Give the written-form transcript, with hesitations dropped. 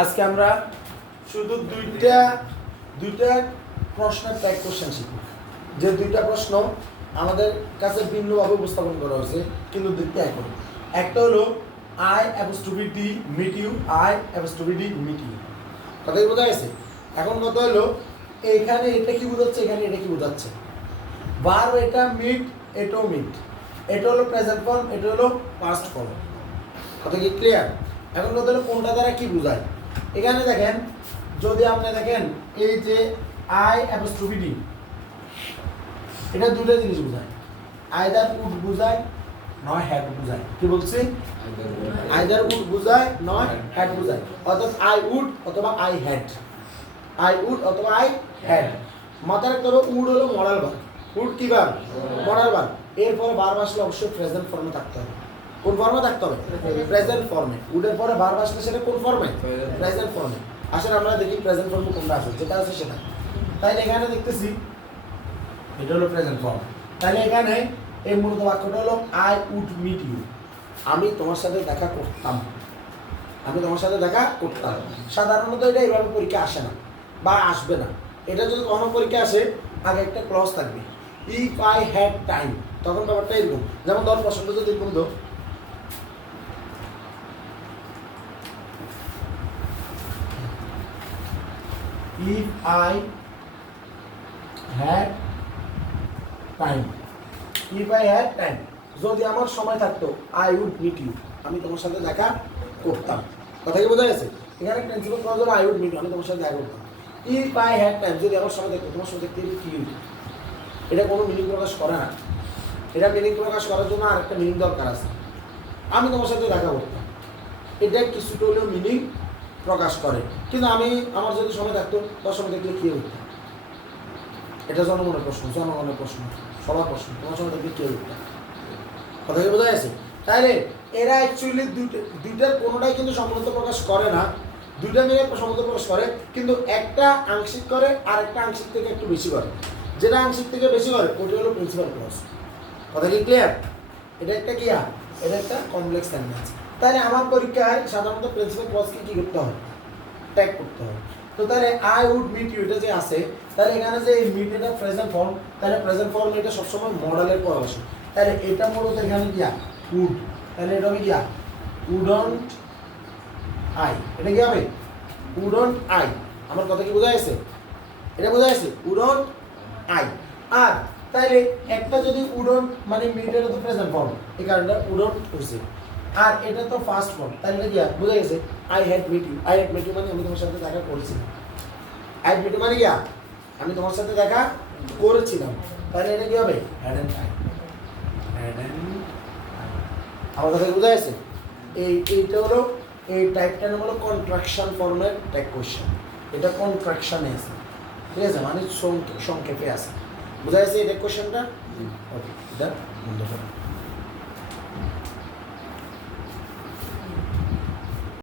আজকে আমরা শুধু দুইটা প্রশ্নের টাইপ কোশ্চেন শিখব। যে দুইটা প্রশ্ন আমাদের কাছে ভিন্নভাবে উপস্থাপন করা হয়েছে, কিন্তু দেখতে একই। একটা হলো I apostrophe D meet you, I apostrophe D meet you. কথা কি বোঝা গেছে? এখন কথা হলো এখানে এটা কি বোঝাচ্ছে, এখানে এটা কি বোঝাচ্ছে। বার এটা মিট, এটাও মিট। এটা হলো প্রেজেন্ট ফর্ম, এটা হলো পাস্ট ফর্ম। কথা কি ক্লিয়ার? এখন কথা হলো কোনটা দ্বারা কি বোঝায়। এখানে দেখেন, যদি আপনি দেখেন এই যে আই অ্যাপোস্ট্রফি ডি, এটা দুটো জিনিস বোঝায়। আইদার উড বোঝায়, নয় হ্যাড বোঝায়। কি বলছি? আইদার উড বোঝায়, নয় হ্যাড বোঝায়। অর্থাৎ আই উড অথবা আই হ্যাড, আই উড অথবা আই হ্যাড। মাথায় রাখতে হবে উড হলো মডাল ভার্ব। উড কি ভার্ব? Modal verb. এরপরে ভার্ব আসলে অবশ্যই প্রেজেন্ট ফর্মে থাকতে হবে। কোন ফর্মে থাকতে হবে? প্রেজেন্ট ফর্মে। উডের পরে ভার্ব আসলে সেটা কোন ফর্মে? প্রেজেন্ট ফর্মে। আসলে আমরা দেখি প্রেজেন্ট ফর্মে কোনটা আছে, যেটা আছে সেটা। তাইলে এখানে দেখতেছি এটা হলো প্রেজেন্ট ফর্ম। তাহলে এখানে এই মূলত বাক্যটা হলো আই উড মিট ইউ। আমি তোমার সাথে দেখা করতাম, আমি তোমার সাথে দেখা করতাম। সাধারণত এটা এইভাবে পরীক্ষা আসে না বা আসবে না। এটা যদি কখনো পরীক্ষা আসে, আগে একটা ক্লজ থাকবে, ইফ আই হ্যাড টাইম। তখন ব্যাপারটা এরকম, যেমন ধর প্রশ্নটা যদি এরকম দো, if I had time, if I had time, যদি আমার সময় থাকতো, I would meet you, আমি তোমার সাথে দেখা করতাম। কথা কি বোঝা গেছে? এখানে প্রিন্সিপাল ক্লজ হলো I would meet you, আমি তোমার সাথে দেখা করতাম। if I had time, যদি আমার সময় থাকতো, তোমার সাথে দেখতে কি হইতো? এটা কোনো মিনিং প্রকাশ করে না। এটা মিনিং প্রকাশ করার জন্য আরেকটা মিনিং দরকার আছে। আমি তোমার সাথে দেখা করতাম, এটা কিছুটা হলেও মিনিং প্রকাশ করে। কিন্তু আমি আমার যদি সময় থাকতো, তার সময় দেখলে কী হতো? এটা জনগণের প্রশ্ন, জনগণের প্রশ্ন, সবার প্রশ্ন। তোমার সময় দেখলে কী হতো? কথা কি বোঝা গেছে? তাহলে এরা অ্যাকচুয়ালি দুইটার কোনোটাই কিন্তু সম্বন্ধ প্রকাশ করে না। দুইটা মিলে সম্বন্ধ প্রকাশ করে, কিন্তু একটা আংশিক করে আর একটা আংশিক থেকে একটু বেশি করে। যেটা আংশিক থেকে বেশি করে ওটা হলো প্রিন্সিপাল ক্লজ। কথা কি ক্লিয়ার? এটা একটা কি? এটা একটা কমপ্লেক্স সেন্টেন্স। তাহলে আমার পরীক্ষায় সাধারণত প্রিন্সিপাল ক্লজকে কি করতে হয়? ট্যাগ করতে হয়। তো তাহলে আই উড মিট ইউ এটা যে আছে, তাহলে এখানে যে মিট এটা প্রেজেন্ট ফর্ম, তাহলে প্রেজেন্ট ফর্ম এটা সবসময় মডেলের পর আসে। তাহলে এটা মূলত এখানে গিয়া উড, তাহলে এটা হবে গিয়া উডন্ট আই। এটা কি হবে? Wouldn't I. আমার কথা কি বোঝা গেছে? এটা বোঝা গেছে? Wouldn't I. আর তাহলে একটা যদি উডন্ট মানে মিট এটা তো প্রেজেন্ট ফর্ম, এই কারণে উডন্ট হয়েছে। আর এটা তো ফার্স্ট ফর্ম, তাহলে এটা কি বোঝা গেছে? I had meet you. I had meet you মানে আমি তোমার সাথে দেখা করেছিলাম। আই হ্যাড মিট ইউ মানে কি? আমি তোমার সাথে দেখা করেছিলাম। তাহলে এটা কি হবে? Had and I. Had and I. আমার কথা বোঝা গেছে? এইটা হলো এই টাইপটার নাম হলো কন্ট্রাকশন ফর্মের টাইপ কোশ্চেন। এটা কন্ট্রাকশনে আছে, ঠিক আছে? মানে সংক্ষেপে আছে। বোঝা গেছে এই টাইপ কোশ্চেনটা? ওকে, এটা বন্ধ করো।